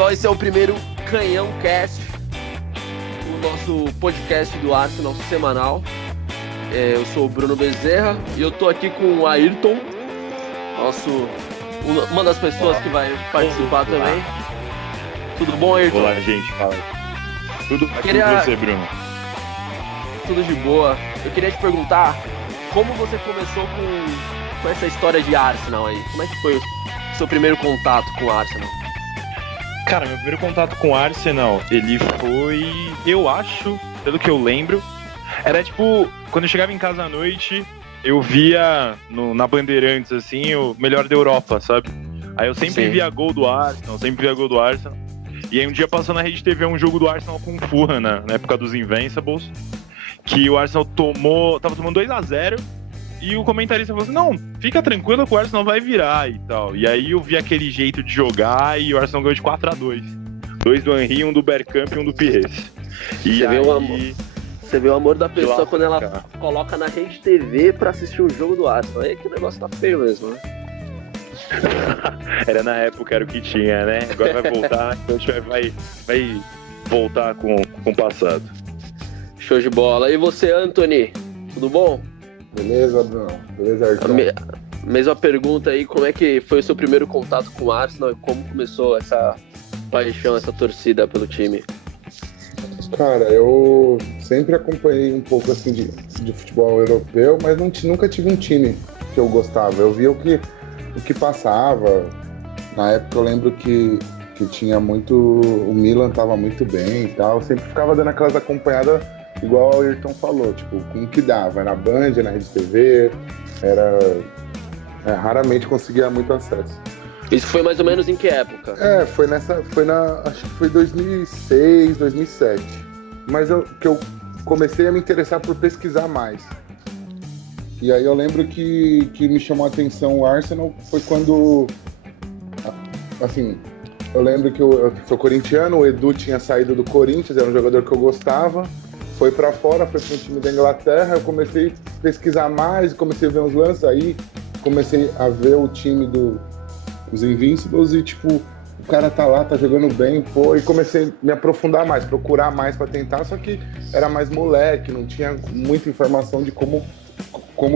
pessoal, esse é o primeiro Canhão Cast, o nosso podcast do Arsenal semanal. Eu sou o Bruno Bezerra e eu tô aqui com o Ayrton, uma das pessoas que vai participar também. Tudo bom, Ayrton? Olá, gente, fala. Tudo bem com você, Bruno? Tudo de boa. Eu queria te perguntar, como você começou com essa história de Arsenal aí? Como é que foi o seu primeiro contato com o Arsenal? Cara, meu primeiro contato com o Arsenal, ele foi, eu acho, pelo que eu lembro, era tipo, quando eu chegava em casa à noite, eu via na Bandeirantes, assim, o melhor da Europa, sabe? Aí eu sempre via gol do Arsenal, E aí um dia passou na Rede TV um jogo do Arsenal com o Fulham, na época dos Invincibles, que o Arsenal tava tomando 2-0, e o comentarista falou assim, não, fica tranquilo que o Arsenal vai virar e tal. E aí eu vi aquele jeito de jogar e o Arsenal ganhou de 4-2. 2 do Henry, um do Bergkamp e um do Pires. Você vê o amor da pessoa quando ela coloca na Rede TV pra assistir o jogo do Arsenal. Aí que o negócio tá feio mesmo, né? Era na época, era o que tinha, né? Agora vai voltar, então a gente vai voltar com o passado. Show de bola. E você, Anthony? Tudo bom? Beleza, Bruno? Beleza, Ayrton? Mesma pergunta aí, como é que foi o seu primeiro contato com o Arsenal e como começou essa paixão, essa torcida pelo time? Cara, eu sempre acompanhei um pouco assim de futebol europeu, mas nunca tive um time que eu gostava. Eu via o que passava. Na época eu lembro que tinha muito... O Milan tava muito bem e tal. Eu sempre ficava dando aquelas acompanhadas, igual o Ayrton falou, tipo, com o que dava. Na Band, na Rede TV, raramente conseguia muito acesso. Isso foi mais ou menos em que época? Acho que foi 2006, 2007. Mas que eu comecei a me interessar por pesquisar mais. E aí eu lembro que me chamou a atenção o Arsenal foi quando, assim, eu lembro que eu sou corintiano, o Edu tinha saído do Corinthians, era um jogador que eu gostava, foi pra fora, foi pro time da Inglaterra, eu comecei a pesquisar mais, comecei a ver uns lances, aí comecei a ver o time dos Invincibles e tipo, o cara tá lá, tá jogando bem, pô, e comecei a me aprofundar mais, procurar mais pra tentar, só que era mais moleque, não tinha muita informação de como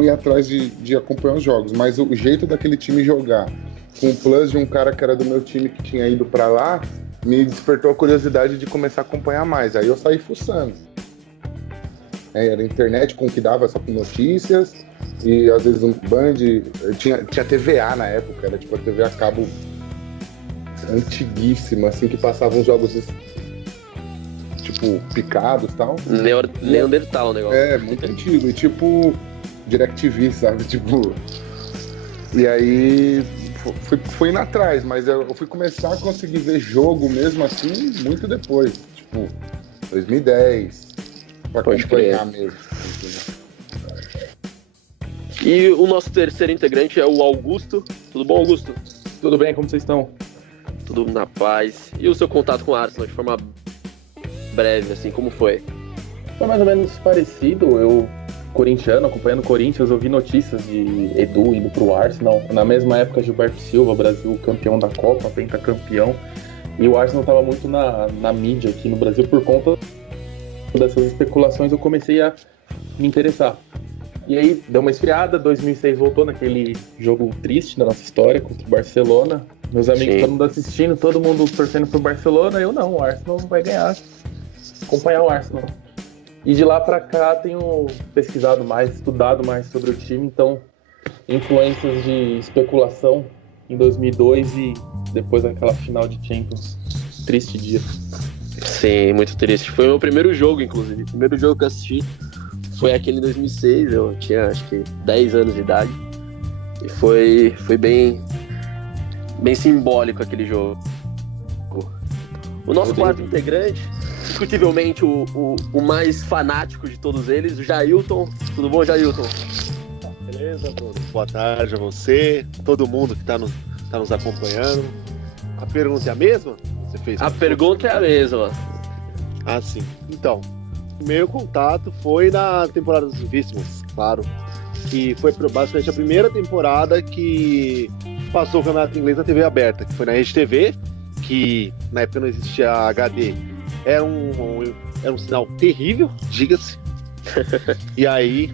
ir atrás de acompanhar os jogos, mas o jeito daquele time jogar, com o plus de um cara que era do meu time que tinha ido pra lá, me despertou a curiosidade de começar a acompanhar mais, aí eu saí fuçando. Era internet com o que dava, só com notícias, e às vezes um Band, tinha TVA na época, era tipo a TV a cabo antiguíssima, assim, que passavam os jogos tipo picados e tal. Neandertal o negócio. Muito antigo, e tipo DirecTV, sabe, tipo... E aí fui indo atrás, mas eu fui começar a conseguir ver jogo mesmo assim muito depois, tipo 2010, pra acompanhar mesmo. E o nosso terceiro integrante é o Augusto. Tudo bom, Augusto? Tudo bem, como vocês estão? Tudo na paz. E o seu contato com o Arsenal, de forma breve, assim, como foi? Foi mais ou menos parecido. Eu, corintiano, acompanhando o Corinthians, eu vi notícias de Edu indo pro Arsenal. Na mesma época, Gilberto Silva, Brasil campeão da Copa, pentacampeão. E o Arsenal estava muito na mídia aqui no Brasil por conta dessas especulações. Eu comecei a me interessar. E aí, deu uma esfriada, 2006 voltou naquele jogo triste da nossa história contra o Barcelona. Meus amigos, todo mundo assistindo, todo mundo torcendo pro Barcelona. Eu não, o Arsenal vai ganhar. Acompanhar o Arsenal. E de lá pra cá, tenho pesquisado mais, estudado mais sobre o time. Então, influências de especulação em 2002 e depois daquela final de Champions. Triste dia. Sim, muito triste. Foi o meu primeiro jogo, inclusive. O primeiro jogo que eu assisti foi aquele em 2006, eu tinha acho que 10 anos de idade, e foi bem simbólico aquele jogo. O nosso quarto integrante, discutivelmente o mais fanático de todos eles, o Jailton. Tudo bom, Jailton? Beleza, Bruno? Boa tarde a você, todo mundo que tá nos acompanhando. A pergunta é a mesma? Você fez a pergunta é a mesma. Ah, sim. Então, o meu contato foi na temporada dos Invincibles, claro. Que foi basicamente a primeira temporada que passou o campeonato inglês na TV aberta, que foi na Rede TV, que na época não existia HD, era um sinal terrível, diga-se. E aí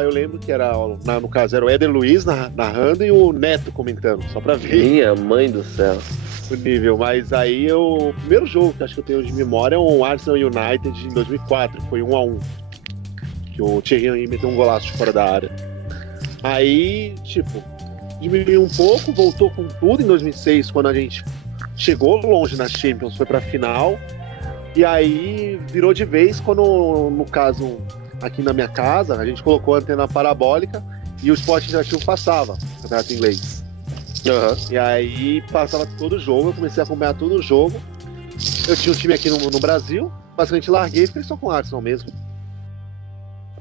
eu lembro que era, no caso, era o Éder Luiz narrando e o Neto comentando, só pra ver Minha mãe do céu. o nível. Mas aí o primeiro jogo que acho que eu tenho de memória é o Arsenal United em 2004, que foi 1-1. Que o Thierry Henry meteu um golaço de fora da área. Aí, tipo, diminuiu um pouco, voltou com tudo em 2006, quando a gente chegou longe na Champions, foi pra final. E aí virou de vez quando, no caso, aqui na minha casa, a gente colocou a antena parabólica e o Sport Interativo passava, no campeonato inglês. Aham. E aí passava todo o jogo, eu comecei a acompanhar todo o jogo. Eu tinha um time aqui no Brasil, basicamente larguei e fiquei só com o Arsenal mesmo.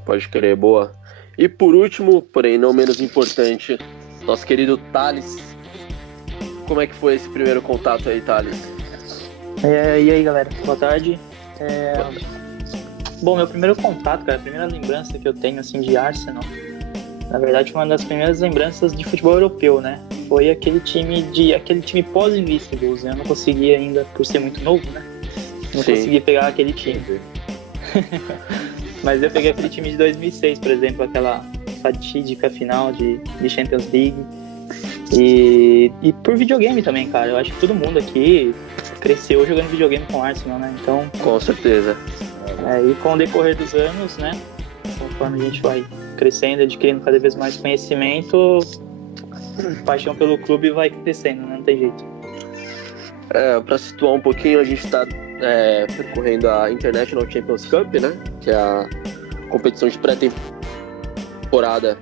Pode crer, boa. E por último, porém não menos importante, nosso querido Thales. Como é que foi esse primeiro contato aí, Thales? E aí, galera, boa tarde. Bom, meu primeiro contato, cara, a primeira lembrança que eu tenho assim de Arsenal, na verdade, foi uma das primeiras lembranças de futebol europeu, né? Foi aquele time pós-Invincibles. Eu não consegui ainda, por ser muito novo, né? Não Sim. consegui pegar aquele time. Mas eu peguei aquele time de 2006, por exemplo, aquela fatídica final de Champions League. E por videogame também, cara. Eu acho que todo mundo aqui cresceu jogando videogame com Arsenal, né? Então, Com certeza. e com o decorrer dos anos, né? Conforme a gente vai crescendo, adquirindo cada vez mais conhecimento, a paixão pelo clube vai crescendo, né? Não tem jeito. Para situar um pouquinho, a gente está percorrendo a International Champions Cup, né? Que é a competição de pré-temporada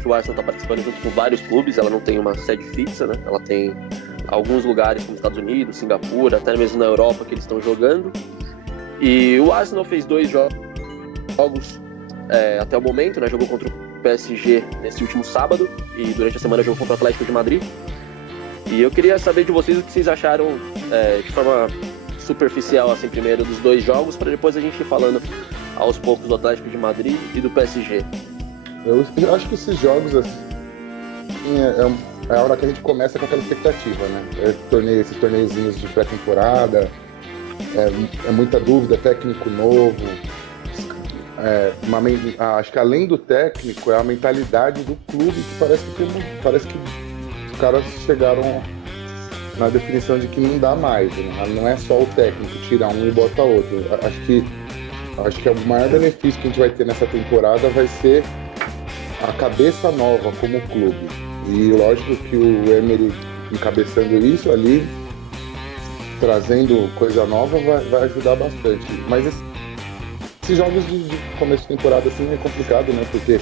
que o Arsenal está participando junto com vários clubes. Ela não tem uma sede fixa, né? Ela tem alguns lugares como Estados Unidos, Singapura, até mesmo na Europa que eles estão jogando. E o Arsenal fez 2 jogos até o momento, né? Jogou contra o PSG nesse último sábado e durante a semana jogou contra o Atlético de Madrid. E eu queria saber de vocês o que vocês acharam de forma superficial, assim, primeiro dos 2 jogos, para depois a gente ir falando aos poucos do Atlético de Madrid e do PSG. Eu acho que esses jogos, assim, é a hora que a gente começa com aquela expectativa, né? Esses torneiozinhos de pré-temporada, é muita dúvida, técnico novo. Acho que além do técnico, é a mentalidade do clube que parece que os caras chegaram na definição de que não dá mais, né? Não é só o técnico, tira um e bota outro. Acho que o maior benefício que a gente vai ter nessa temporada vai ser a cabeça nova como clube. E lógico que o Emery encabeçando isso ali, trazendo coisa nova, vai ajudar bastante. Mas esses jogos de começo de temporada assim é complicado, né? Porque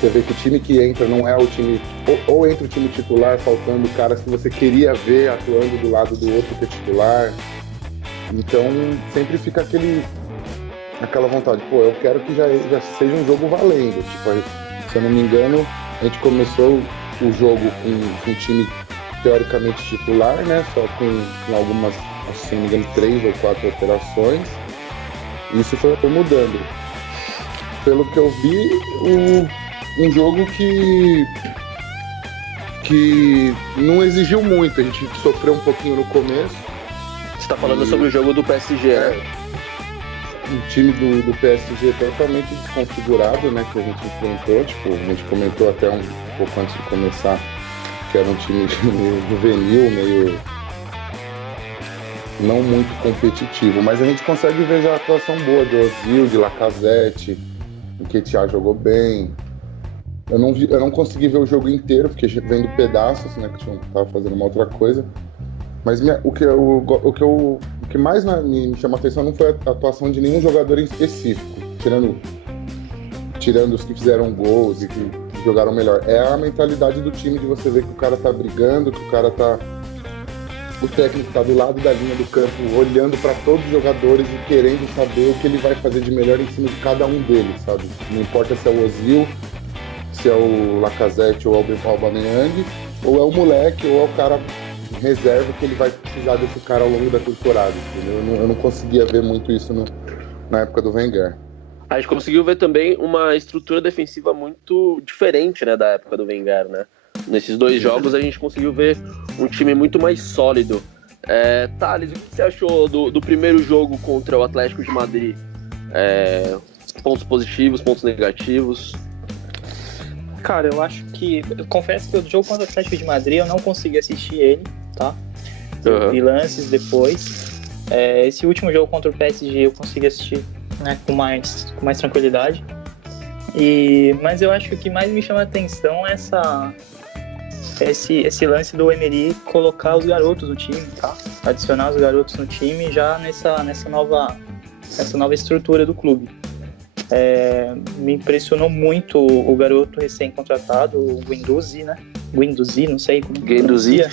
você vê que o time que entra não é o time... Ou entra o time titular faltando caras que você queria ver atuando do lado do outro que é titular. Então sempre fica aquela vontade. Pô, eu quero que já seja um jogo valendo. Tipo, se eu não me engano, a gente começou o jogo com um time teoricamente titular, né? Só com algumas, se não me engano, 3 ou 4 alterações. Isso foi mudando. Pelo que eu vi, um jogo que não exigiu muito. A gente sofreu um pouquinho no começo. Você está falando sobre o jogo do PSG, né? O time do PSG totalmente desconfigurado, né? Que a gente enfrentou. Tipo, a gente comentou até um pouco antes de começar que era um time meio juvenil, meio não muito competitivo, mas a gente consegue ver já a atuação boa de Ozil, de Lacazette, o Nketiah jogou bem. Eu não consegui ver o jogo inteiro, porque vendo pedaços, né, que eu tava fazendo uma outra coisa. Mas o que mais me chamou a atenção não foi a atuação de nenhum jogador em específico, tirando os que fizeram gols e que jogaram melhor. É a mentalidade do time de você ver que o cara tá brigando, que o técnico tá do lado da linha do campo, olhando para todos os jogadores e querendo saber o que ele vai fazer de melhor em cima de cada um deles, sabe? Não importa se é o Ozil, se é o Lacazette ou é o Aubameyang, ou é o moleque, ou é o cara reserva que ele vai precisar desse cara ao longo da temporada, entendeu? Eu não conseguia ver muito isso na época do Wenger. A gente conseguiu ver também uma estrutura defensiva muito diferente, né, da época do Wenger, né? Nesses 2 jogos a gente conseguiu ver um time muito mais sólido. Thales, o que você achou do primeiro jogo contra o Atlético de Madrid? Pontos positivos, pontos negativos? Cara, eu confesso que o jogo contra o Atlético de Madrid eu não consegui assistir ele, tá? Eu vi lances depois. Esse último jogo contra o PSG eu consegui assistir, né, com mais tranquilidade. Mas eu acho que o que mais me chama a atenção é esse lance do Emery colocar os garotos no time, tá? Adicionar os garotos no time já nessa nova estrutura do clube. Me impressionou muito o garoto recém-contratado, o Guendouzi, né? Guendouzi, não sei como pronuncia.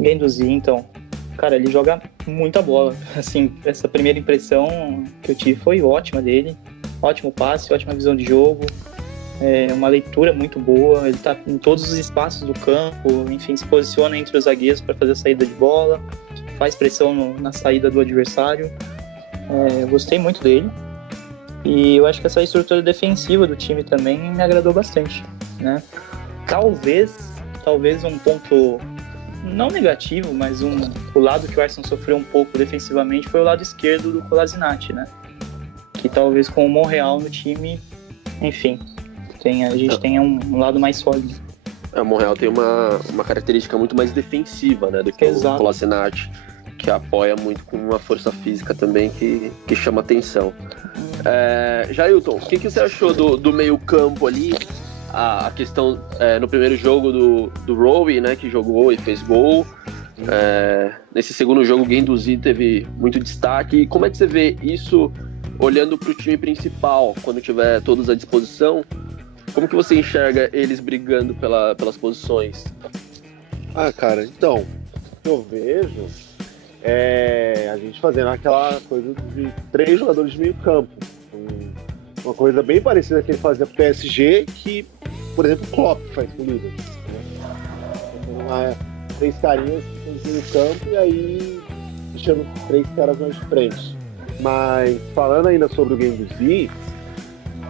Guendouzi, então. Cara, ele joga muita bola. Assim, essa primeira impressão que eu tive foi ótima dele. Ótimo passe, ótima visão de jogo. Uma leitura muito boa. Ele tá em todos os espaços do campo. Enfim, se posiciona entre os zagueiros para fazer a saída de bola. Faz pressão na saída do adversário. Eu gostei muito dele. E eu acho que essa estrutura defensiva do time também me agradou bastante, né? Talvez um ponto não negativo, mas o lado que o Arsenal sofreu um pouco defensivamente foi o lado esquerdo do Kolasinac, né? Que talvez com o Monreal no time, enfim, a gente tenha um lado mais sólido. O Monreal tem uma característica muito mais defensiva, né, do que o Kolasinac, que apoia muito com uma força física também que chama atenção. Jailton, o que você achou do meio campo ali? A questão no primeiro jogo do Rowe, né, que jogou e fez gol. Nesse segundo jogo o Guendouzi teve muito destaque. E como é que você vê isso olhando para o time principal, quando tiver todos à disposição? Como que você enxerga eles brigando pelas posições? Cara, então, o que eu vejo a gente fazendo aquela coisa de 3 jogadores de meio campo. Uma coisa bem parecida que ele fazia pro PSG, que, por exemplo, o Klopp faz com o Liverpool. 3 carinhas no meio campo e aí deixando 3 caras mais de frente. Mas falando ainda sobre o Guendouzi,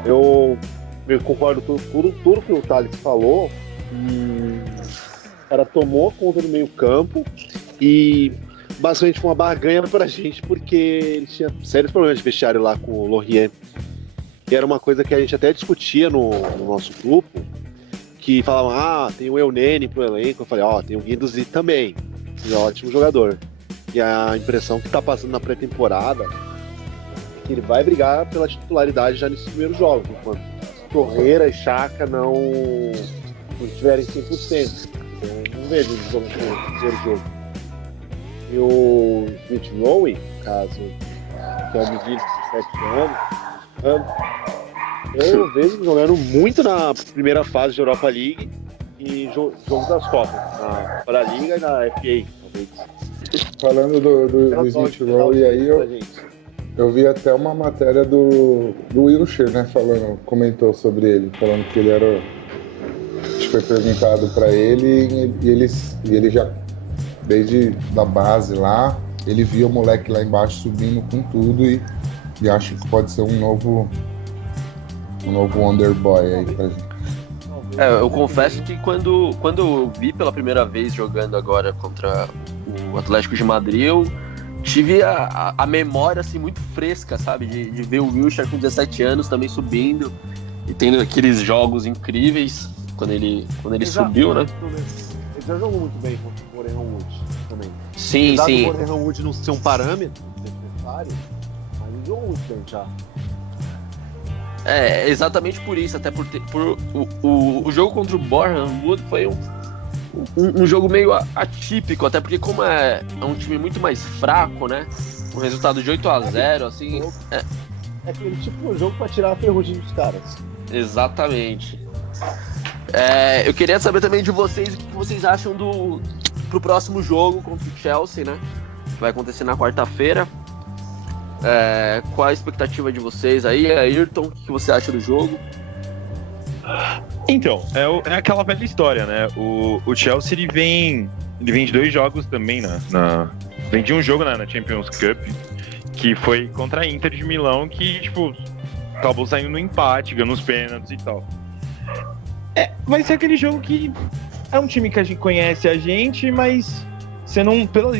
eu concordo com tudo que o Thales falou. O cara tomou conta do meio campo e basicamente foi uma barganha pra gente, porque ele tinha sérios problemas de vestiário lá com o Lorient. Que era uma coisa que a gente até discutia no nosso grupo, que falavam, tem o Elneny pro elenco. Eu falei, tem o Guendouzi também, que é um ótimo jogador. E a impressão que tá passando na pré-temporada é que ele vai brigar pela titularidade já nesses primeiros jogos, enquanto Torreira e Xhaka não estiverem 100%. Eu não vejo eles jogando no primeiro jogo. E o Smith Rowe, caso, que é um menino de 7 anos, eu vejo ele jogando muito na primeira fase de Europa League e jogo das Copas, na Paraliga e na FA, talvez. Falando do Smith Rowe, aí eu vi até uma matéria do Wilshere, né, comentou sobre ele, falando que ele era, acho que foi perguntado pra ele e ele já, desde da base lá, ele via o moleque lá embaixo subindo com tudo e acho que pode ser um novo Wonderboy aí pra gente. Eu confesso que quando eu vi pela primeira vez jogando agora contra o Atlético de Madrid, eu tive a memória assim muito fresca, sabe? De ver o Wilshere com 17 anos também subindo e tendo aqueles jogos incríveis quando ele subiu, né? Ele já jogou muito bem contra o Boreham Wood também. Sim. O Boreham Wood não ser um parâmetro necessário, mas ele jogou muito bem já. Exatamente por isso, até por o jogo contra o Boreham Wood foi um jogo meio atípico, até porque como é um time muito mais fraco, né? Um resultado de 8-0, assim... É aquele tipo de jogo pra tirar a ferrugem dos caras. Exatamente. Eu queria saber também de vocês o que vocês acham pro próximo jogo contra o Chelsea, né? Que vai acontecer na quarta-feira. Qual a expectativa de vocês aí, Ayrton? O que você acha do jogo? Então, é aquela velha história, né? O Chelsea ele vem de 2 jogos também, vem de um jogo na Champions Cup, que foi contra a Inter de Milão, que tipo acabou saindo no empate, ganhando os pênaltis e tal. Vai ser aquele jogo que é um time que a gente conhece a gente, mas você não, pela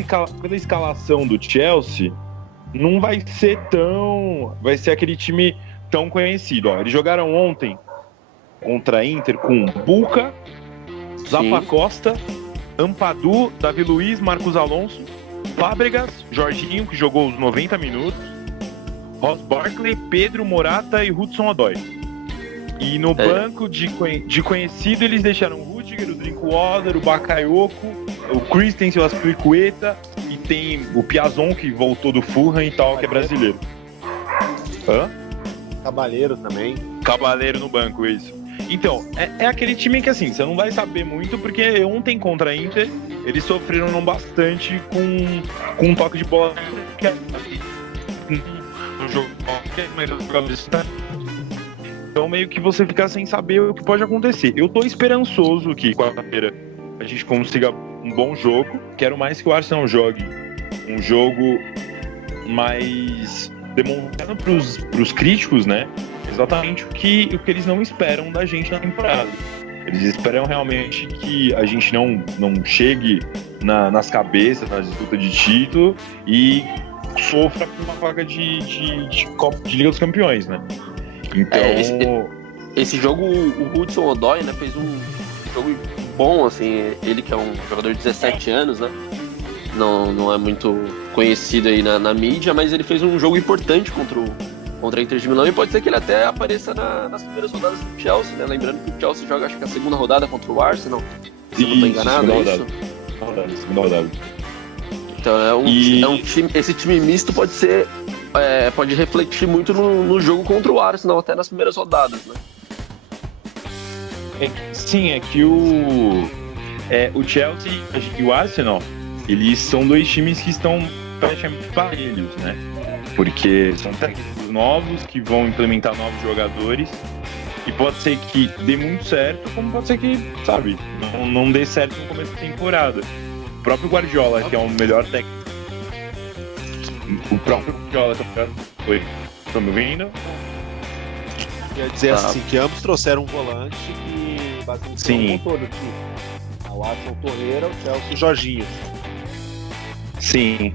escalação do Chelsea, não vai ser aquele time tão conhecido. Ó, eles jogaram ontem contra a Inter com Bulca, Zappacosta, Ampadu, Davi Luiz, Marcos Alonso, Fábregas, Jorginho, que jogou os 90 minutos, Ross Barkley, Pedro, Morata e Hudson-Odoi. E no banco de conhecido eles deixaram o Rudiger, o Drinkwater, o Bakayoko, o Christensen, o Aspilicueta, e tem o Piazon, que voltou do Fulham e tal, que é brasileiro. Cabaleiro também. Cabaleiro no banco, isso. Então, é aquele time que assim, você não vai saber muito, porque ontem contra a Inter, eles sofreram bastante com um toque de bola que é no jogo, então meio que você fica sem saber o que pode acontecer. Eu tô esperançoso que quarta-feira a gente consiga um bom jogo. Quero mais que o Arsenal jogue um jogo mais demonstrando pros críticos, né? Exatamente o que eles não esperam da gente na temporada. Eles esperam realmente que a gente não chegue nas cabeças, na disputa de título e sofra por uma vaga de Liga dos Campeões, né? Então... Esse jogo, o Hudson-Odoi, né, fez um jogo bom, assim, ele que é um jogador de 17 anos, né? Não é muito conhecido aí na mídia, mas ele fez um jogo importante contra a Inter de Milão, e pode ser que ele até apareça nas primeiras rodadas do Chelsea, né? Lembrando que o Chelsea joga, acho que a segunda rodada contra o Arsenal, se eu não estou enganado, segunda rodada. Então esse time misto pode refletir muito no jogo contra o Arsenal, até nas primeiras rodadas, né? Sim, é que o Chelsea e o Arsenal, eles são dois times que estão praticamente parelhos, né? Porque são técnicos novos que vão implementar novos jogadores, e pode ser que dê muito certo, como pode ser que, sabe, não dê certo no começo da temporada. O próprio Guardiola, que é o melhor técnico. O próprio Guardiola foi. Estão me ouvindo? Quer dizer assim, que ambos trouxeram um volante que basicamente é o motor do time. O Arsenal Torreira, o Chelsea o Jorginho. Sim,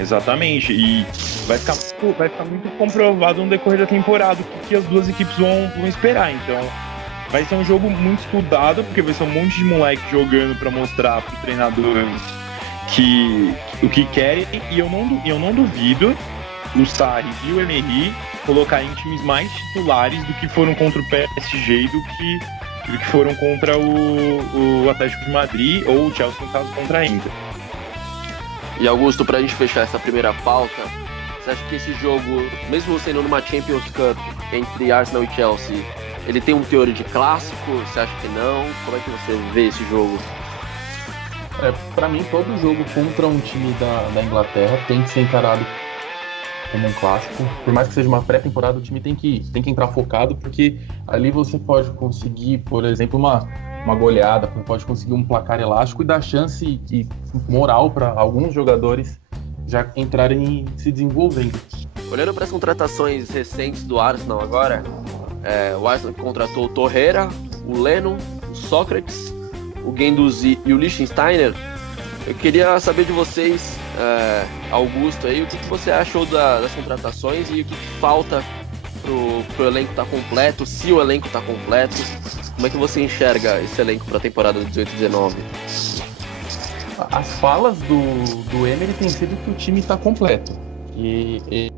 exatamente. E vai ficar muito comprovado no decorrer da temporada o que as duas equipes vão esperar. Então, vai ser um jogo muito estudado, porque vai ser um monte de moleque jogando para mostrar para os treinadores o que querem. E eu não duvido o Sarri e o Emery colocarem times mais titulares do que foram contra o PSG e do que foram contra o Atlético de Madrid ou o Chelsea, no caso, contra a Inter. E Augusto, pra gente fechar essa primeira pauta, você acha que esse jogo, mesmo sendo numa Champions Cup entre Arsenal e Chelsea, ele tem um teor de clássico? Você acha que não? Como é que você vê esse jogo? Pra mim, todo jogo contra um time da Inglaterra tem que ser encarado como um clássico. Por mais que seja uma pré-temporada, o time tem que entrar focado, porque ali você pode conseguir, por exemplo, uma goleada, pode conseguir um placar elástico e dar chance e moral para alguns jogadores já entrarem e se desenvolvendo. Olhando para as contratações recentes do Arsenal agora, o Arsenal contratou o Torreira, o Leno, o Sócrates, o Guendouzi e o Lichtsteiner. Eu queria saber de vocês, Augusto, aí, o que você achou das contratações e o que falta pro elenco estar completo, se o elenco está completo. Como é que você enxerga esse elenco para a temporada de 18-19? As falas do Emery tem sido que o time está completo. E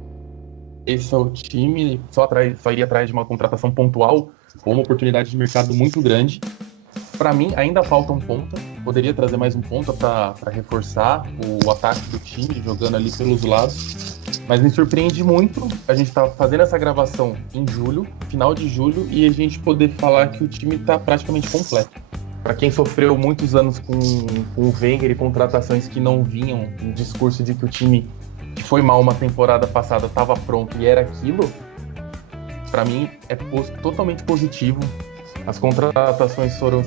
esse é o time, só iria atrás de uma contratação pontual ou uma oportunidade de mercado muito grande. Para mim, ainda falta um ponta. Poderia trazer mais um ponta para reforçar o ataque do time, jogando ali pelos lados. Mas me surpreende muito a gente tá fazendo essa gravação em julho, final de julho, e a gente poder falar que o time está praticamente completo. Para quem sofreu muitos anos com o Wenger e contratações que não vinham, um discurso de que o time que foi mal uma temporada passada estava pronto e era aquilo, para mim é totalmente positivo. As contratações foram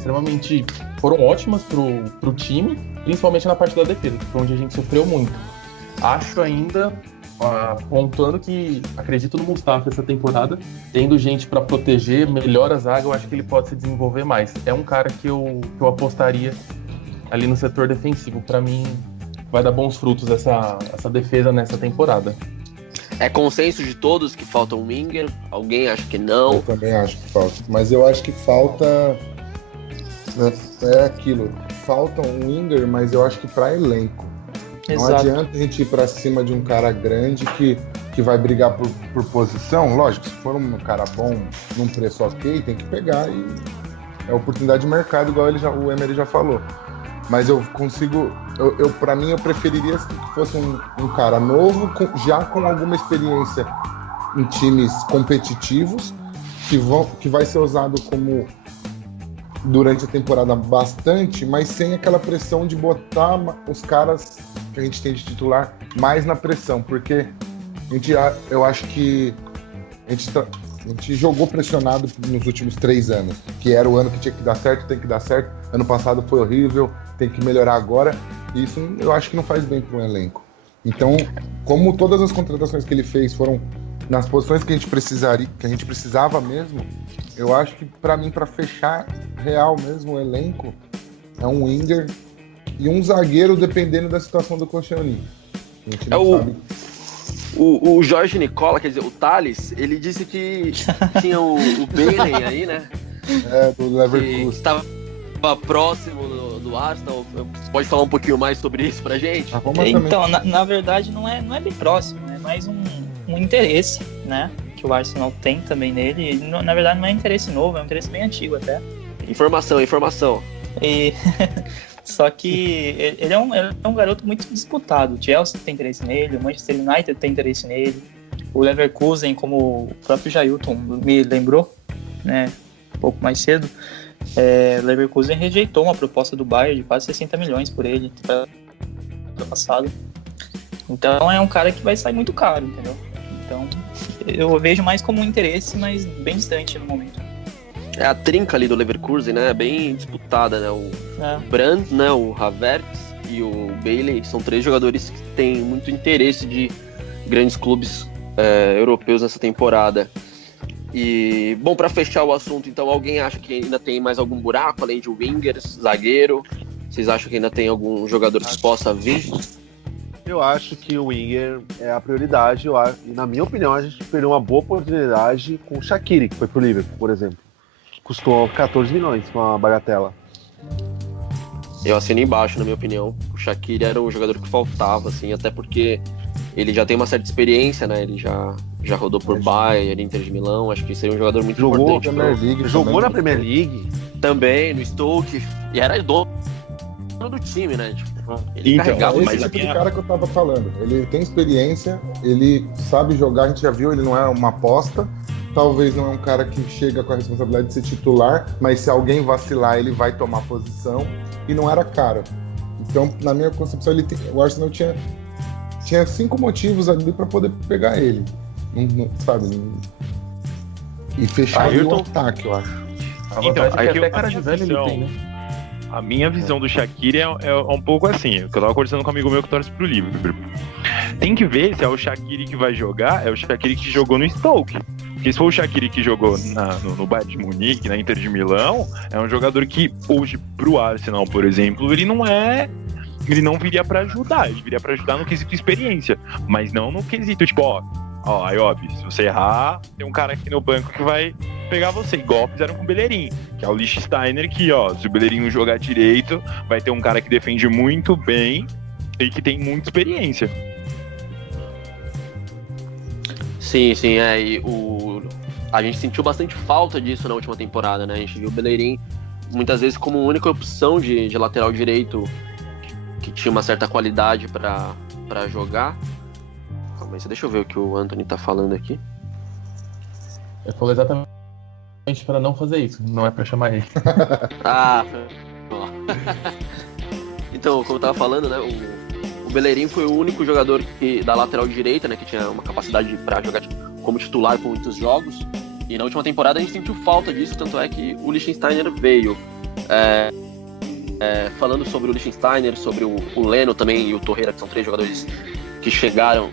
ótimas pro time, principalmente na parte da defesa, que foi onde a gente sofreu muito. Acho ainda pontuando que acredito no Mustafa essa temporada, tendo gente pra proteger, melhora a zaga, eu acho que ele pode se desenvolver mais. É um cara que eu apostaria ali no setor defensivo. Pra mim, vai dar bons frutos essa defesa nessa temporada. É consenso de todos que falta um winger? Alguém acha que não? Eu também acho que falta. Mas eu acho que falta. É aquilo. Falta um winger, mas eu acho que pra elenco. Não Exato. adianta a gente ir pra cima de um cara grande que vai brigar por posição. Lógico, se for um cara bom, num preço ok, tem que pegar e é oportunidade de mercado, igual o Emery já falou. Mas eu consigo. Pra mim, eu preferiria que fosse um cara novo, já com alguma experiência em times competitivos, que vai ser usado como durante a temporada bastante, mas sem aquela pressão de botar os caras que a gente tem de titular mais na pressão, porque eu acho que a gente jogou pressionado nos últimos 3 anos, que era o ano que tinha que dar certo, tem que dar certo. Ano passado foi horrível, tem que melhorar agora. E isso eu acho que não faz bem para um elenco. Então, como todas as contratações que ele fez foram nas posições que a gente precisava mesmo, eu acho que para mim, para fechar real mesmo o elenco, é um winger e um zagueiro, dependendo da situação do Koscielny. A gente não sabe. O Jorge Nicola, quer dizer, o Thales, ele disse que tinha o Bailey aí, né? Do Leverkusen. Que estava próximo do Arsenal. Pode falar um pouquinho mais sobre isso pra gente? Então, na verdade, não é bem próximo, é mais um interesse, né? Que o Arsenal tem também nele. E, na verdade, não é interesse novo, é um interesse bem antigo até. Informação. E... Só que ele é um garoto muito disputado. O Chelsea tem interesse nele, o Manchester United tem interesse nele, o Leverkusen, como o próprio Jailton me lembrou, né, um pouco mais cedo, o Leverkusen rejeitou uma proposta do Bayern de quase 60 milhões por ele ano passado. Então é um cara que vai sair muito caro, entendeu? Então eu vejo mais como um interesse, mas bem distante no momento. É a trinca ali do Leverkusen, né? Bem disputada, né? O Brandt, né? O Havertz e o Bailey são 3 jogadores que têm muito interesse de grandes clubes europeus nessa temporada. E, bom, para fechar o assunto, então, alguém acha que ainda tem mais algum buraco, além de wingers, zagueiro? Vocês acham que ainda tem algum jogador que possa vir? Eu acho que o winger é a prioridade. E, na minha opinião, a gente perdeu uma boa oportunidade com o Shaqiri, que foi pro Liverpool, por exemplo. Custou 14 milhões com a bagatela. Eu assino embaixo, na minha opinião. O Shaqiri era o jogador que faltava, assim, até porque ele já tem uma certa experiência, né? Ele já rodou por Bayern, Inter de Milão. Acho que seria um jogador muito importante. Jogou na Premier League. Também, no Stoke. E era dono do time, né? Tipo, ele carregava mais tipo de cara que eu tava falando. Ele tem experiência, ele sabe jogar, a gente já viu, ele não é uma aposta. Talvez não é um cara que chega com a responsabilidade de ser titular, mas se alguém vacilar, ele vai tomar posição. E não era caro. Então, na minha concepção, o Arsenal tinha 5 motivos ali para poder pegar ele. Sabe? E fechar o ataque, eu acho. Então, até cara de velho ele tem, né? A minha visão do Shaqiri é um pouco assim, que eu tava conversando com um amigo meu que torce pro Liverpool. Tem que ver se é o Shaqiri que vai jogar, é o Shaqiri que jogou no Stoke. Porque se for o Shaqiri que jogou no Bayern de Munique, na Inter de Milão, é um jogador que hoje pro Arsenal, por exemplo, ele não viria pra ajudar, ele viria pra ajudar no quesito experiência, mas não no quesito, tipo, aí, se você errar, tem um cara aqui no banco que vai pegar você, igual fizeram com o Bellerin, que é o Lichtsteiner, que, se o Bellerin jogar direito, vai ter um cara que defende muito bem e que tem muita experiência. Sim, e a gente sentiu bastante falta disso na última temporada, né? A gente viu o Bellerin muitas vezes como única opção de lateral direito que tinha uma certa qualidade pra jogar. Mas deixa eu ver o que o Anthony tá falando aqui. Eu falei exatamente para não fazer isso, não é para chamar ele. Então, como eu tava falando, né, o Bellerin foi o único jogador da lateral direita, né, que tinha uma capacidade para jogar como titular por muitos jogos. E na última temporada a gente sentiu falta disso, tanto é que o Lichtsteiner veio. Falando sobre o Lichtsteiner, sobre o Leno também e o Torreira, que são 3 jogadores que chegaram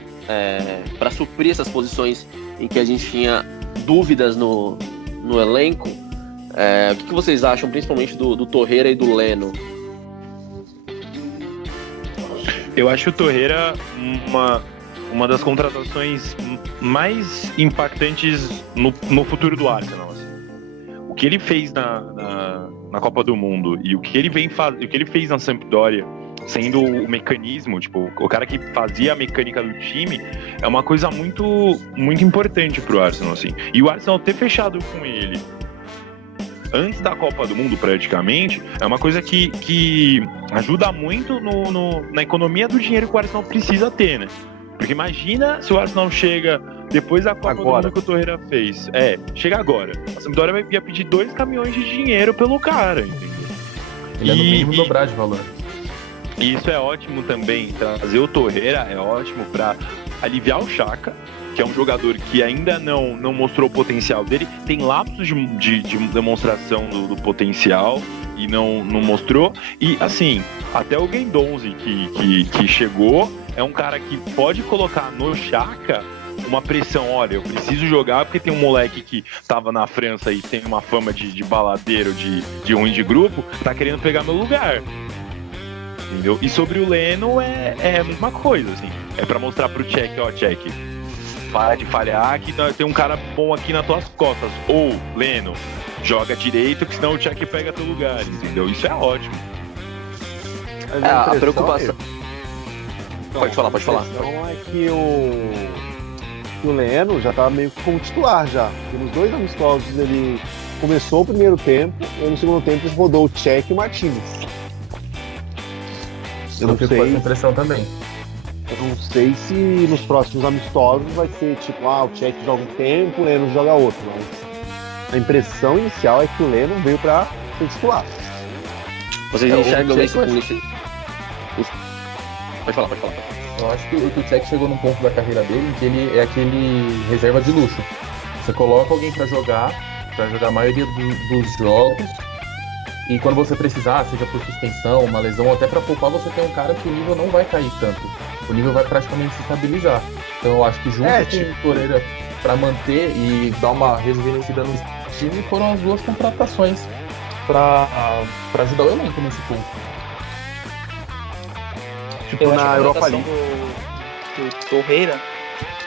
para suprir essas posições em que a gente tinha dúvidas no elenco. O que vocês acham, principalmente do Torreira e do Leno? Eu acho o Torreira uma das contratações mais impactantes no futuro do Arsenal. Assim. O que ele fez na Copa do Mundo e o que ele fez na Sampdoria, sendo o mecanismo, tipo, o cara que fazia a mecânica do time, é uma coisa muito, muito importante pro Arsenal, assim. E o Arsenal ter fechado com ele antes da Copa do Mundo, praticamente, é uma coisa que ajuda muito na economia do dinheiro que o Arsenal precisa ter, né? Porque imagina se o Arsenal chega depois da Copa do Mundo que o Torreira fez. Chega agora. A Sampdoria ia pedir 2 caminhões de dinheiro pelo cara, entendeu? Ele é no mínimo dobrar de valor. E isso é ótimo também. Trazer o Torreira é ótimo para aliviar o Xhaka, que é um jogador que ainda não mostrou o potencial dele. Tem lapsos de demonstração do potencial e não mostrou. E assim, até o Guendouzi que chegou é um cara que pode colocar no Xhaka uma pressão. Olha, eu preciso jogar porque tem um moleque que tava na França e tem uma fama de baladeiro, de ruim de grupo, tá querendo pegar meu lugar. Entendeu? E sobre o Leno é a mesma coisa, assim. É pra mostrar pro Cech, ó, Cech, para de falhar que tem um cara bom aqui nas tuas costas. Ou, Leno, joga direito que senão o Cech pega teu lugar, entendeu? Isso é ótimo. A preocupação... Pode falar. A questão é que o Leno já tá meio que como titular já. Porque nos 2 amistosos ele começou o primeiro tempo e no segundo tempo rodou o Cech e o Martínez. Eu não sei. Com essa impressão também. Eu não sei se nos próximos amistosos vai ser tipo, o Cech joga um tempo, o Leno joga outro. Mas a impressão inicial é que o Leno veio pra ser titular. Vocês enxergam isso com... Pode falar. Eu acho que o Cech chegou num ponto da carreira dele em que ele é aquele reserva de luxo. Você coloca alguém pra jogar a maioria dos jogos, e quando você precisar, seja por suspensão, uma lesão, ou até pra poupar, você tem um cara que o nível não vai cair tanto. O nível vai praticamente se estabilizar. Então eu acho que junto com o Torreira pra manter e dar uma rejuvenescida no time, foram as 2 contratações pra ajudar o elenco nesse ponto. Tipo, na Europa League. Do Torreira,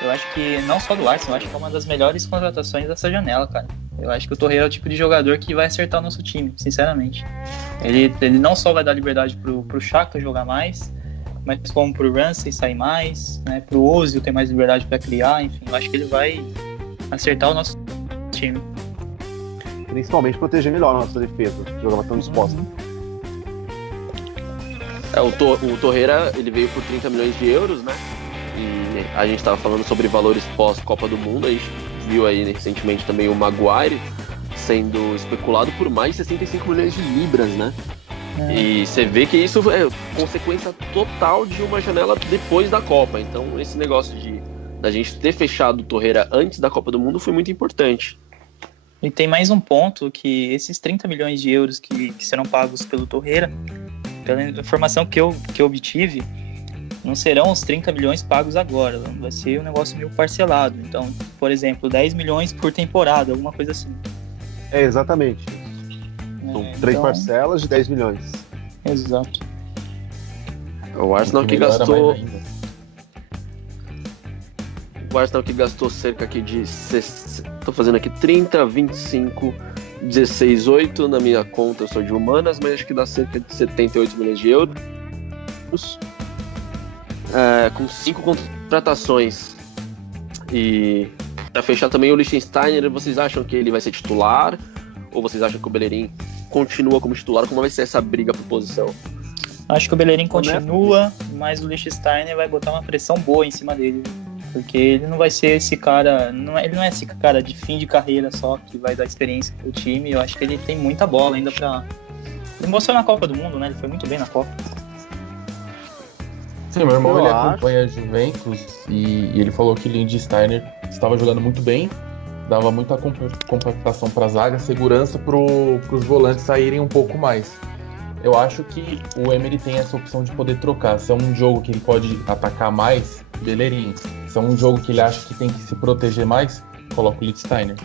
eu acho que não só do Arsenal, eu acho que é uma das melhores contratações dessa janela, cara. Eu acho que o Torreira é o tipo de jogador que vai acertar o nosso time, sinceramente. Ele não só vai dar liberdade pro Xhaka jogar mais, mas como pro Ramsey sair mais, né, pro Ozil ter mais liberdade para criar, enfim, eu acho que ele vai acertar o nosso time. Principalmente proteger melhor a nossa defesa, jogava tão exposta. O Torreira, ele veio por 30 milhões de euros, né? E a gente estava falando sobre valores pós-Copa do Mundo. A gente viu aí recentemente também o Maguire sendo especulado por mais de 65 milhões de libras, né? E você vê que isso é consequência total de uma janela depois da Copa. Então esse negócio da gente ter fechado o Torreira antes da Copa do Mundo foi muito importante. E tem mais um ponto, que esses 30 milhões de euros que serão pagos pelo Torreira, pela informação que eu obtive, não serão os 30 milhões pagos agora, vai ser um negócio meio parcelado. Então, por exemplo, 10 milhões por temporada, alguma coisa assim. Exatamente. São 3 parcelas de 10 milhões. Exato. O Arsenal que gastou... O Arsenal que gastou cerca aqui de... Tô fazendo aqui 30, 25... 16,8 na minha conta, eu sou de humanas, mas acho que dá cerca de 78 milhões de euros, com 5 contratações. E para fechar também o Lichtsteiner, vocês acham que ele vai ser titular? Ou vocês acham que o Bellerin continua como titular? Como vai ser essa briga por posição? Acho que o Bellerin continua, mas o Lichtsteiner vai botar uma pressão boa em cima dele. Porque ele não vai ser esse cara, ele não é esse cara de fim de carreira só, que vai dar experiência pro time. Eu acho que ele tem muita bola ainda pra... Ele mostrou na Copa do Mundo, né? Ele foi muito bem na Copa. Sim, meu irmão, ele acompanha a Juventus e ele falou que o Lichtsteiner estava jogando muito bem, dava muita compactação pra zaga, segurança pros volantes saírem um pouco mais. Eu acho que o Emery tem essa opção de poder trocar. Se é um jogo que ele pode atacar mais, Bellerin. se é um jogo que ele acha que tem que se proteger mais, coloca o Lichtsteiner.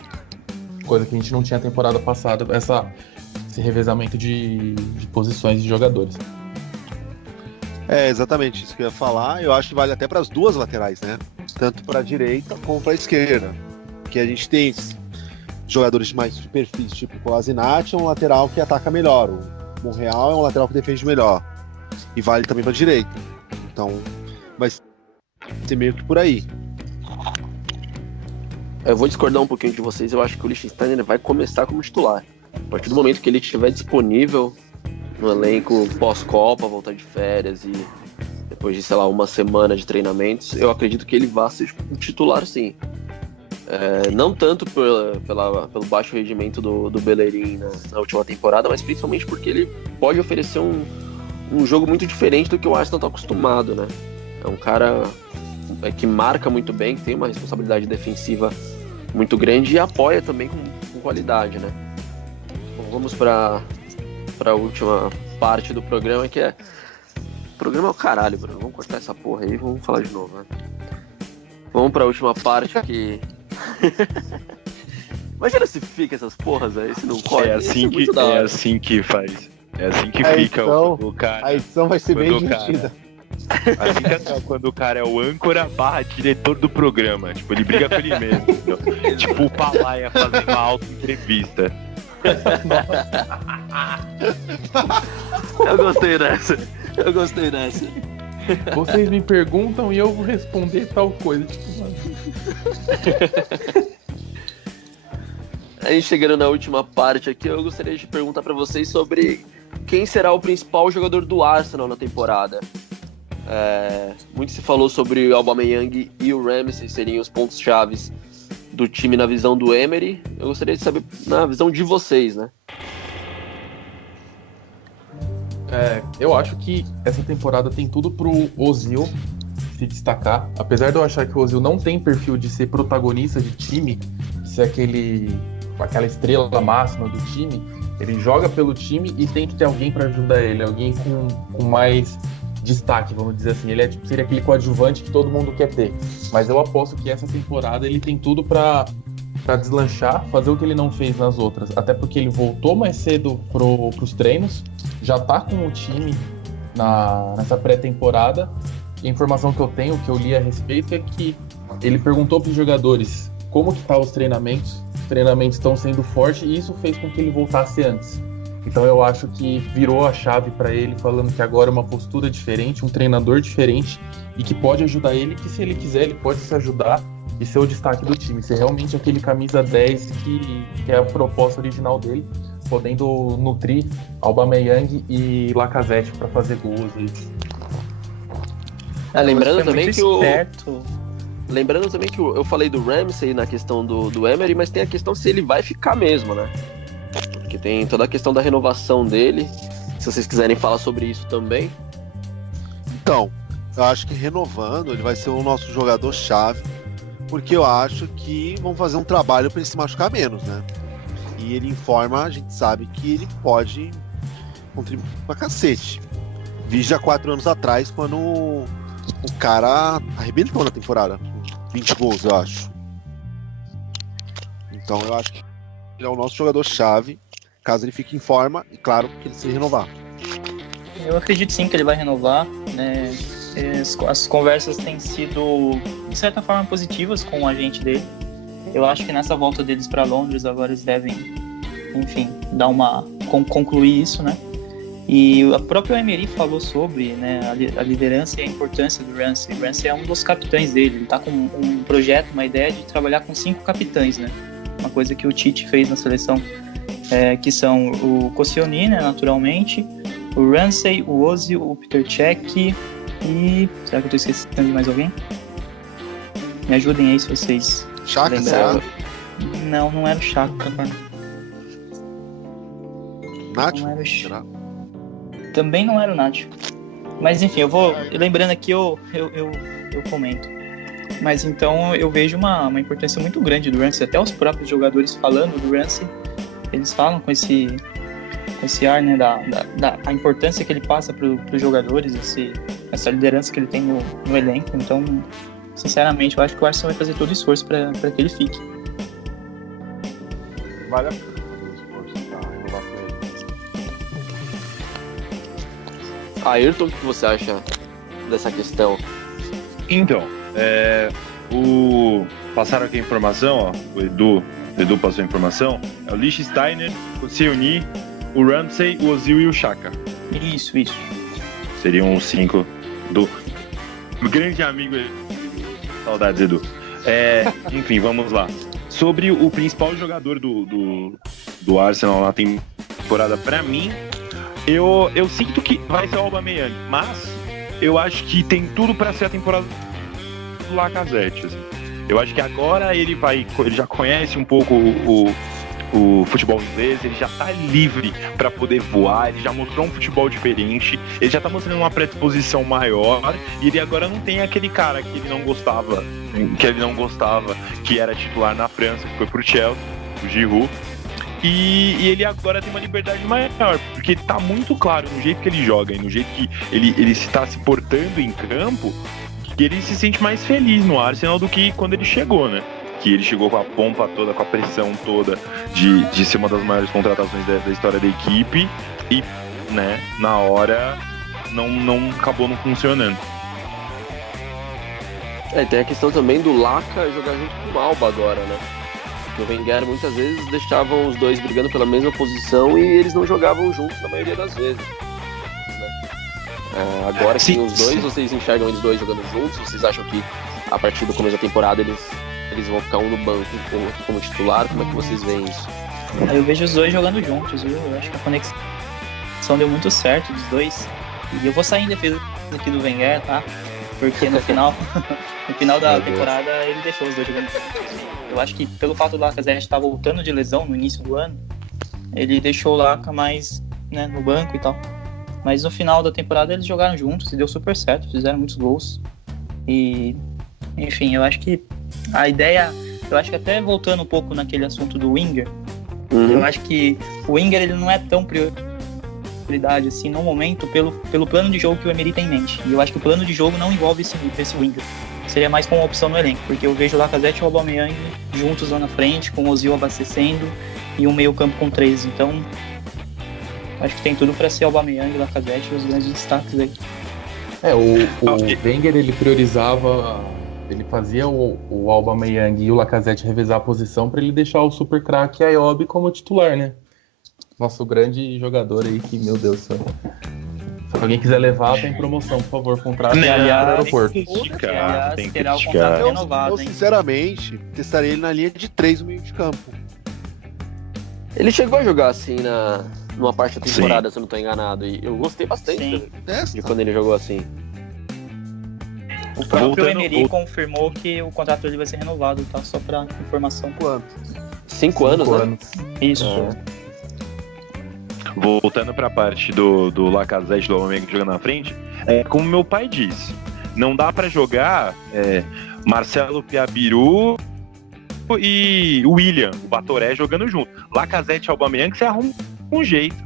Coisa que a gente não tinha temporada passada, esse revezamento de posições de jogadores. É exatamente isso que eu ia falar. Eu acho que vale até para as duas laterais, né? Tanto para a direita como para a esquerda. Que a gente tem jogadores de mais superfície, tipo o Kolasinac é um lateral que ataca melhor. O Monreal é um lateral que defende melhor. E vale também para a direita. Então vai ser meio que por aí. Eu vou discordar um pouquinho de vocês. Eu acho que o Lichtsteiner vai começar como titular. A partir do momento que ele estiver disponível no elenco pós-Copa, voltar de férias e depois de, sei lá, uma semana de treinamentos, eu acredito que ele vai ser um titular, sim. Não tanto pelo baixo rendimento do Bellerin na última temporada, mas principalmente porque ele pode oferecer um jogo muito diferente do que o Arsenal está acostumado, né? É um cara que marca muito bem, que tem uma responsabilidade defensiva muito grande e apoia também com qualidade, né? Bom, vamos para a última parte do programa, que é... O programa é o caralho, Bruno. Vamos cortar essa porra aí e vamos falar de novo, né? Vamos para a última parte que... Imagina se fica essas porras aí, se não corta. É assim que faz. É assim que fica o cara. A edição vai ser bem divertida. Assim que é quando o cara é o âncora / diretor do programa. Tipo, ele briga com ele mesmo. Entendeu? Tipo o Palaia fazendo uma auto-entrevista. Eu gostei dessa. Vocês me perguntam e eu vou responder tal coisa. Tipo, Aí chegando na última parte aqui, eu gostaria de perguntar pra vocês sobre quem será o principal jogador do Arsenal na temporada. Muito se falou sobre o Aubameyang e o Ramsey seriam os pontos chaves do time na visão do Emery. Eu gostaria de saber na visão de vocês, né? Eu acho que essa temporada tem tudo pro Ozil se destacar. Apesar de eu achar que o Ozil não tem perfil de ser protagonista de time, de ser aquela estrela máxima do time, ele joga pelo time e tem que ter alguém para ajudar ele, alguém com mais destaque, vamos dizer assim. Ele seria aquele coadjuvante que todo mundo quer ter. Mas eu aposto que essa temporada ele tem tudo para deslanchar, fazer o que ele não fez nas outras. Até porque ele voltou mais cedo pros treinos, já tá com o time nessa pré-temporada. E a informação que eu tenho, que eu li a respeito, é que ele perguntou pros jogadores como que tá os treinamentos. Os treinamentos estão sendo fortes e isso fez com que ele voltasse antes. Então eu acho que virou a chave para ele, falando que agora é uma postura diferente, um treinador diferente e que pode ajudar ele, que se ele quiser ele pode se ajudar e ser o destaque do time, ser realmente aquele camisa 10 que é a proposta original dele, podendo nutrir Aubameyang e Lacazette para fazer gols. Lembrando Lembrando também que eu falei do Ramsey na questão do Emery, mas tem a questão se ele vai ficar mesmo, né? Porque tem toda a questão da renovação dele. Se vocês quiserem falar sobre isso também. Então, eu acho que renovando, ele vai ser o nosso jogador-chave, porque eu acho que vão fazer um trabalho para ele se machucar menos, né? E ele informa, a gente sabe que ele pode contribuir pra cacete. Vi já 4 anos atrás, quando o cara arrebentou na temporada. 20 gols, eu acho. Então eu acho que ele é o nosso jogador-chave, caso ele fique em forma, e claro que ele se renovar. Eu acredito sim que ele vai renovar, né? As conversas têm sido, de certa forma, positivas com o agente dele. Eu acho que nessa volta deles para Londres agora eles devem, enfim, concluir isso, né? E a própria Emery falou sobre, né, a liderança e a importância do Ramsey. O Ramsey é um dos capitães dele. Ele está com um projeto, uma ideia de trabalhar com 5 capitães, né? Uma coisa que o Tite fez na seleção, que são o Koscielny, né, naturalmente, o Ramsey, o Ozil, o Peter Cech e... Será que eu estou esquecendo de mais alguém? Me ajudem aí se vocês Xhaka, lembrarem. Não era o Xhaka, cara. Nacho? Não era o Será? Também não era o Nacho. Mas enfim, eu vou... Lembrando aqui, eu comento. Mas então eu vejo uma importância muito grande do Ramsey. Até os próprios jogadores falando do Ramsey, eles falam com esse ar, né, da importância que ele passa para os jogadores, essa liderança que ele tem no elenco. Então sinceramente, eu acho que o Arsenal vai fazer todo o esforço para que ele fique. Vale a pena fazer o esforço pra renovar com ele. Ayrton, o que você acha dessa questão? Então, passaram aqui a informação, ó, o Edu passou a informação, é o Lichtsteiner, o Seuni, o Ramsey, o Ozil e o Xhaka. Isso. Seriam os 5 do grande amigo. Saudades, Edu. Enfim, vamos lá. Sobre o principal jogador do Arsenal na temporada, pra mim, eu sinto que vai ser o Aubameyang, mas eu acho que tem tudo pra ser a temporada do Lacazette. Assim. Eu acho que agora ele já conhece um pouco o futebol inglês, ele já tá livre para poder voar, ele já mostrou um futebol diferente, ele já tá mostrando uma predisposição maior, e ele agora não tem aquele cara que ele não gostava, que era titular na França, que foi pro Chelsea, o Giroud, e ele agora tem uma liberdade maior, porque tá muito claro no jeito que ele joga e no jeito que ele está se portando em campo, que ele se sente mais feliz no Arsenal do que quando ele chegou, né? Que ele chegou com a pompa toda, com a pressão toda de ser uma das maiores contratações da história da equipe e, né, na hora não acabou não funcionando. Tem a questão também do Laca jogar junto com o Alba agora, né? O Wenger muitas vezes deixavam os dois brigando pela mesma posição e eles não jogavam juntos na maioria das vezes. Agora que os dois, vocês enxergam eles dois jogando juntos? Vocês acham que a partir do começo da temporada eles vão ficar um no banco como titular? Como é que vocês veem isso? Eu vejo os dois jogando juntos, viu? Eu acho que a conexão deu muito certo dos dois. E eu vou sair em defesa aqui do Wenger, tá? Porque no final da temporada ele deixou os dois jogando juntos. Eu acho que pelo fato do Lacazette estar voltando de lesão no início do ano, ele deixou o Laca mais, né, no banco e tal. Mas no final da temporada eles jogaram juntos e deu super certo, fizeram muitos gols. E, enfim, eu acho que a ideia... Eu acho que até voltando um pouco naquele assunto do Wenger, eu acho que o Wenger ele não é tão prioridade assim no momento pelo plano de jogo que o Emery tem em mente. E eu acho que o plano de jogo não envolve esse Wenger. Seria mais como uma opção no elenco, porque eu vejo o Lacazette e o Aubameyang juntos lá na frente, com o Ozil abastecendo e um meio campo com 3. Então, acho que tem tudo para ser o Aubameyang e o Lacazette os grandes destaques aí. O Wenger ele priorizava, ele fazia o Aubameyang e o Lacazette revezar a posição para ele deixar o super craque Ayobi como titular, né? Nosso grande jogador aí que, meu Deus do céu. Se alguém quiser levar, tem promoção, por favor, contrate no aeroporto. Tem que criticar. O contrato renovado, Eu, sinceramente, testaria ele na linha de 3 no meio de campo. Ele chegou a jogar assim numa parte da temporada, se eu não tô enganado, e eu gostei bastante de quando ele jogou assim. O próprio Emery confirmou que o contrato dele vai ser renovado, tá? Só pra informação. Quanto? 5 anos, né? Isso. Voltando para a parte do Lacazette, do Aubameyang jogando na frente, como meu pai disse, não dá para jogar Marcelo Piabiru e o William, o Batoré jogando junto. Lacazette e Aubameyang, você arruma um jeito.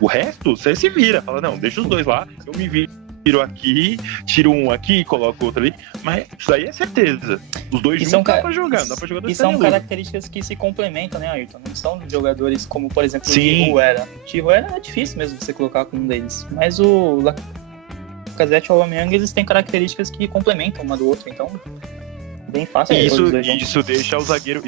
O resto, você se vira. Fala, não, deixa os dois lá, eu me viro aqui, tiro um aqui, coloco outro ali. Mas isso aí é certeza. Os dois juntos dá pra jogar, não dá pra jogar dois. E são características que se complementam, né, Ayrton? Não são jogadores como, por exemplo, o Giroud era. O Giroud é difícil mesmo você colocar com um deles. Mas o Lacazette e o Aubameyang, eles têm características que complementam uma do outro, então bem fácil. Isso deixa o zagueiro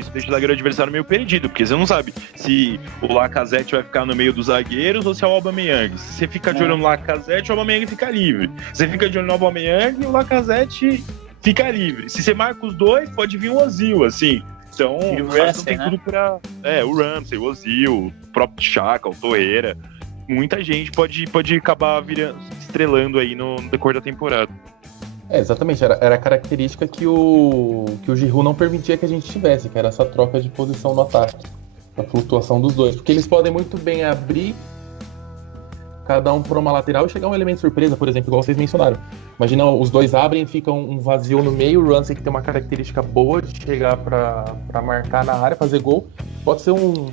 adversário meio perdido, porque você não sabe se o Lacazette vai ficar no meio dos zagueiros ou se é o Aubameyang. Se você fica de olho no Lacazette, o Aubameyang fica livre. Se você fica de olho no Aubameyang, o Lacazette fica livre. Se você marca os dois, pode vir um Ozil, assim. Então, o Ramsey, tem tudo pra... o Ramsey, o Ozil, o próprio Xhaka, o Torreira. Muita gente pode acabar estrelando aí no decorrer da temporada. Exatamente, era a característica que o Giroud não permitia que a gente tivesse, que era essa troca de posição no ataque, a flutuação dos dois, porque eles podem muito bem abrir cada um por uma lateral e chegar um elemento surpresa, por exemplo, igual vocês mencionaram. Imagina, os dois abrem e fica um vazio no meio, o Ramsey que tem uma característica boa de chegar pra marcar na área, fazer gol, pode ser um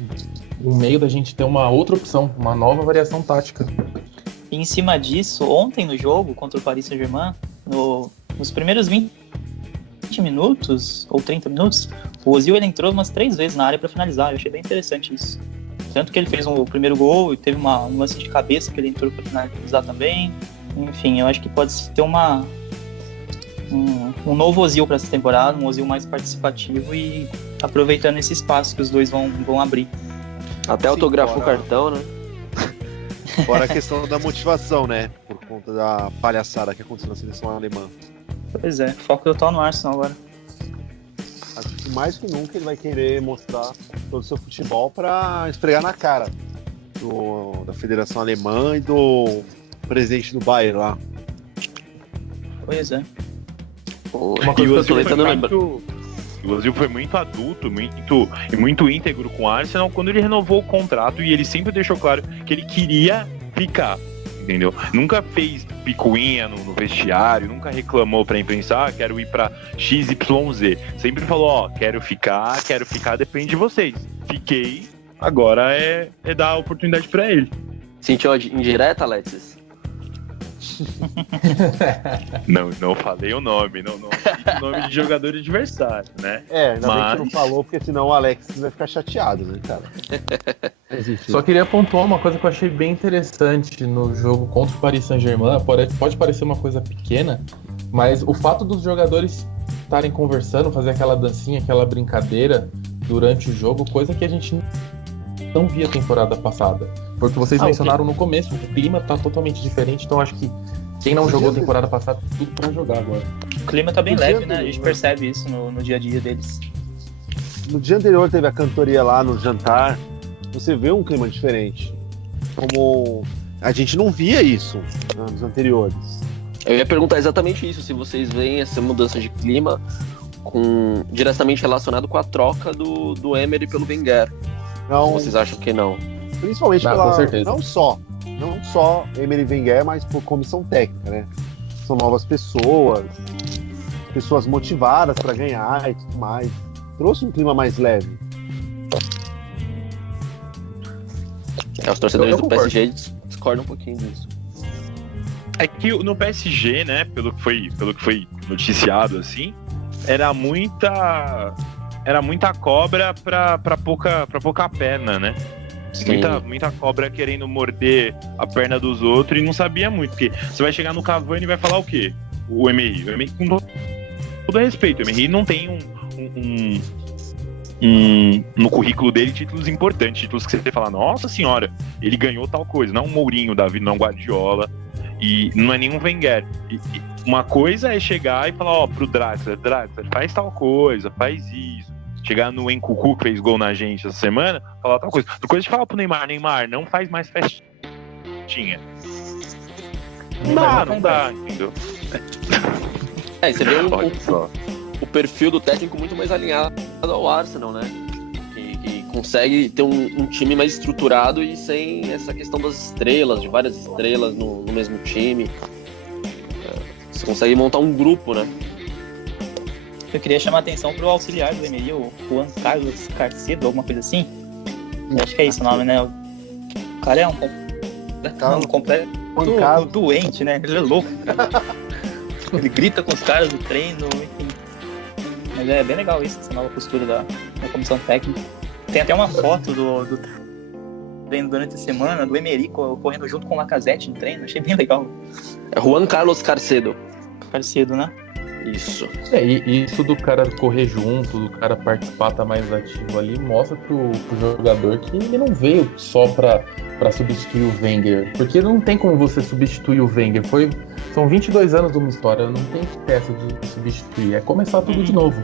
meio da gente ter uma outra opção, uma nova variação tática. E em cima disso, ontem no jogo contra o Paris Saint-Germain, nos primeiros 20 20 minutos ou 30 minutos, o Ozil ele entrou umas 3 vezes na área para finalizar. Eu achei bem interessante isso. Tanto que ele fez o primeiro gol e teve um lance de cabeça que ele entrou para finalizar também. Enfim, eu acho que pode ter um novo Ozil para essa temporada, um Ozil mais participativo e aproveitando esse espaço que os dois vão abrir. Até autografou o cartão, né? Fora a questão da motivação, né? Por conta da palhaçada que aconteceu na seleção alemã. Pois é, foco total no Arsenal agora. Acho que mais que nunca ele vai querer mostrar todo o seu futebol para esfregar na cara da Federação Alemã e do presidente do Bayern lá. Pois é. Uma coisa que eu tô tentando lembrar. O Ozil foi muito adulto, muito íntegro com o Arsenal quando ele renovou o contrato e ele sempre deixou claro que ele queria ficar, entendeu? Nunca fez picuinha no vestiário, nunca reclamou pra imprensa, quero ir pra XYZ. Sempre falou, quero ficar, depende de vocês. Fiquei, agora é dar a oportunidade pra ele. Sentiu a indireta, Alexis? Não falei o nome, não o nome de jogador adversário, né? Ainda bem que não falou, porque senão o Alex vai ficar chateado, né, cara? Só queria pontuar uma coisa que eu achei bem interessante no jogo contra o Paris Saint-Germain. Pode parecer uma coisa pequena, mas o fato dos jogadores estarem conversando, fazer aquela dancinha, aquela brincadeira durante o jogo, coisa que a gente não via temporada passada. Porque vocês mencionaram no começo, o clima tá totalmente diferente, então acho que quem não jogou temporada passada tem tudo pra jogar agora. O clima tá bem leve, né? A gente percebe isso no dia a dia deles. No dia anterior teve a cantoria lá no jantar, você vê um clima diferente. Como a gente não via isso nos anteriores. Eu ia perguntar exatamente isso, se vocês veem essa mudança de clima diretamente relacionado com a troca do Emery pelo Wenger. Não, vocês acham que não? Principalmente com certeza. não só Emery e Wenger, mas por comissão técnica, né? São novas pessoas motivadas para ganhar e tudo mais. Trouxe um clima mais leve. Os torcedores do PSG discordam um pouquinho disso. É que no PSG, né, pelo que foi noticiado assim, era muita cobra pra pouca perna, né? Muita cobra querendo morder a perna dos outros e não sabia muito, porque você vai chegar no Cavani e vai falar o quê? O Emery, com todo respeito, o Emery não tem no currículo dele títulos importantes, títulos que você fala, nossa senhora, ele ganhou tal coisa, não um Mourinho da vida, não um Guardiola, e não é nenhum Wenger. Uma coisa é chegar e falar, pro Draxler, faz tal coisa, faz isso. Chegar no Nkunku, que fez gol na gente essa semana, falar tal coisa. Outra coisa de falar pro Neymar, não faz mais festinha. Não dá, entendeu? E você vê o perfil do técnico muito mais alinhado ao Arsenal, né? Que consegue ter um time mais estruturado e sem essa questão das estrelas, de várias estrelas no mesmo time. Você consegue montar um grupo, né? Eu queria chamar a atenção pro auxiliar do Emery, o Juan Carlos Carcedo, alguma coisa assim. Acho que é esse o nome, né? O cara é um completo doente, né? Ele é louco. Ele grita com os caras do treino, enfim. Mas é bem legal isso, essa nova postura da comissão técnica. Tem até uma foto do treino durante a semana, do Emery correndo junto com o Lacazette no treino. Achei bem legal. É Juan Carlos Carcedo. Carcedo, né? Isso. E isso do cara correr junto, do cara participar, tá mais ativo ali, mostra pro jogador que ele não veio só pra substituir o Wenger. Porque não tem como você substituir o Wenger. São 22 anos de uma história, não tem peça de substituir. É começar tudo de novo.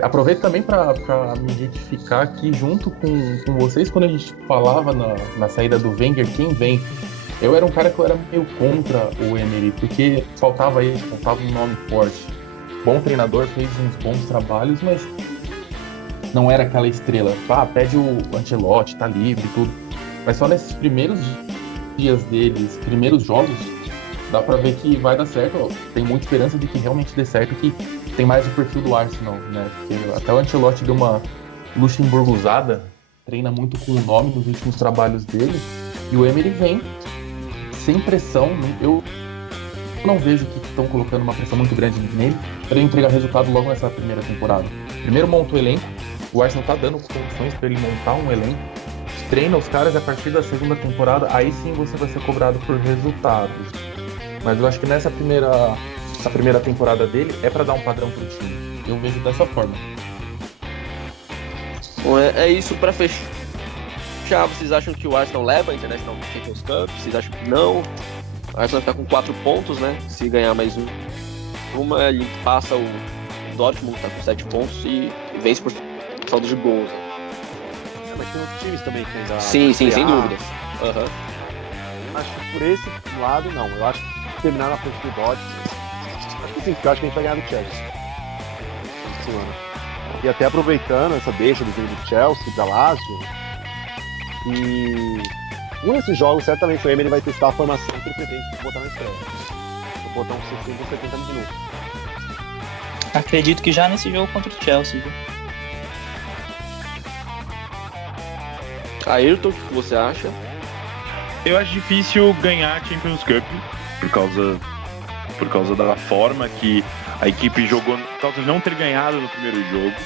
Aproveito também para me identificar aqui junto com vocês, quando a gente falava na saída do Wenger, quem vem. Eu era um cara que eu era meio contra o Emery, porque faltava um nome forte. Bom treinador, fez uns bons trabalhos, mas não era aquela estrela. Pede o Ancelotti, tá livre e tudo. Mas só nesses primeiros dias deles, primeiros jogos, dá pra ver que vai dar certo. Tem muita esperança de que realmente dê certo, que tem mais o perfil do Arsenal, né? Porque até o Ancelotti deu uma luxemburguzada, treina muito com o nome nos últimos trabalhos dele, e o Emery vem sem pressão. Eu não vejo que estão colocando uma pressão muito grande nele para ele entregar resultado logo nessa primeira temporada. Primeiro monta o elenco, o Arsenal tá dando condições para ele montar um elenco, treina os caras e a partir da segunda temporada, aí sim você vai ser cobrado por resultados. Mas eu acho que essa primeira temporada dele é para dar um padrão pro time. Eu vejo dessa forma. Bom, é isso pra fechar. Vocês acham que o Arsenal leva a International Champions Cup? Vocês acham que não? O Arsenal tá com 4 pontos, né? Se ganhar mais uma, ele passa o Dortmund, tá com 7 pontos e vence por saldo de gols. Mas tem outros times também que ainda. Sim, sem dúvidas. Uhum. Acho que por esse lado, não. Eu acho que terminar na frente do Dortmund. Acho que sim, porque eu acho que a gente vai ganhar do Chelsea. Esse ano. E até aproveitando essa deixa do jogo do Chelsea, da Lazio. E um desses jogos, certamente o Emery vai testar a formação que ele pretende botar na estreia. Vou botar uns 60 ou 70 minutos. Acredito que já nesse jogo contra o Chelsea, viu? Ayrton, o que você acha? Eu acho difícil ganhar a Champions Cup por causa da forma que a equipe jogou, por causa de não ter ganhado no primeiro jogo.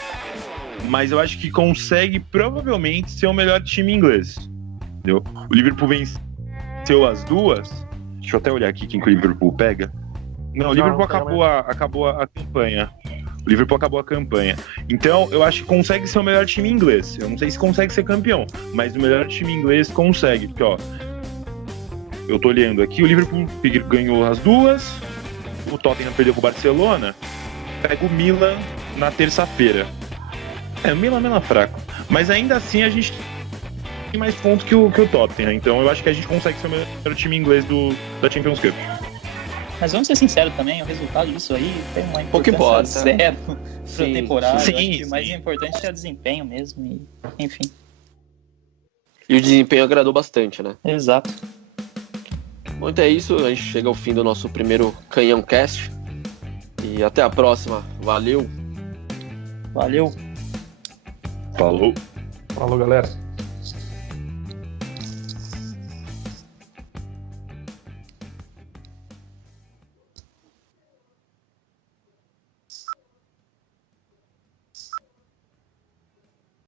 Mas eu acho que consegue provavelmente ser o melhor time inglês. Entendeu? O Liverpool venceu as duas. Deixa eu até olhar aqui quem que o Liverpool pega. Não, o Liverpool acabou a campanha. O Liverpool acabou a campanha. Então, eu acho que consegue ser o melhor time inglês. Eu não sei se consegue ser campeão, mas o melhor time inglês consegue. Porque, ó, eu tô olhando aqui, o Liverpool ganhou as duas, o Tottenham perdeu com o Barcelona, pega o Milan na terça-feira. O Milan é fraco. Mas ainda assim, a gente tem mais pontos que o Tottenham. Então, eu acho que a gente consegue ser o melhor time inglês da Champions Cup. Mas vamos ser sinceros também, o resultado disso aí tem uma Pouco importância importa. zero pra temporada. Sim, Eu acho que o sim. mais importante é o desempenho mesmo. Enfim, E o desempenho agradou bastante, né? exato. Bom, então é isso. A gente chega ao fim do nosso primeiro Canhão Cast. E até a próxima. Valeu! Valeu. Falou! Falou, galera.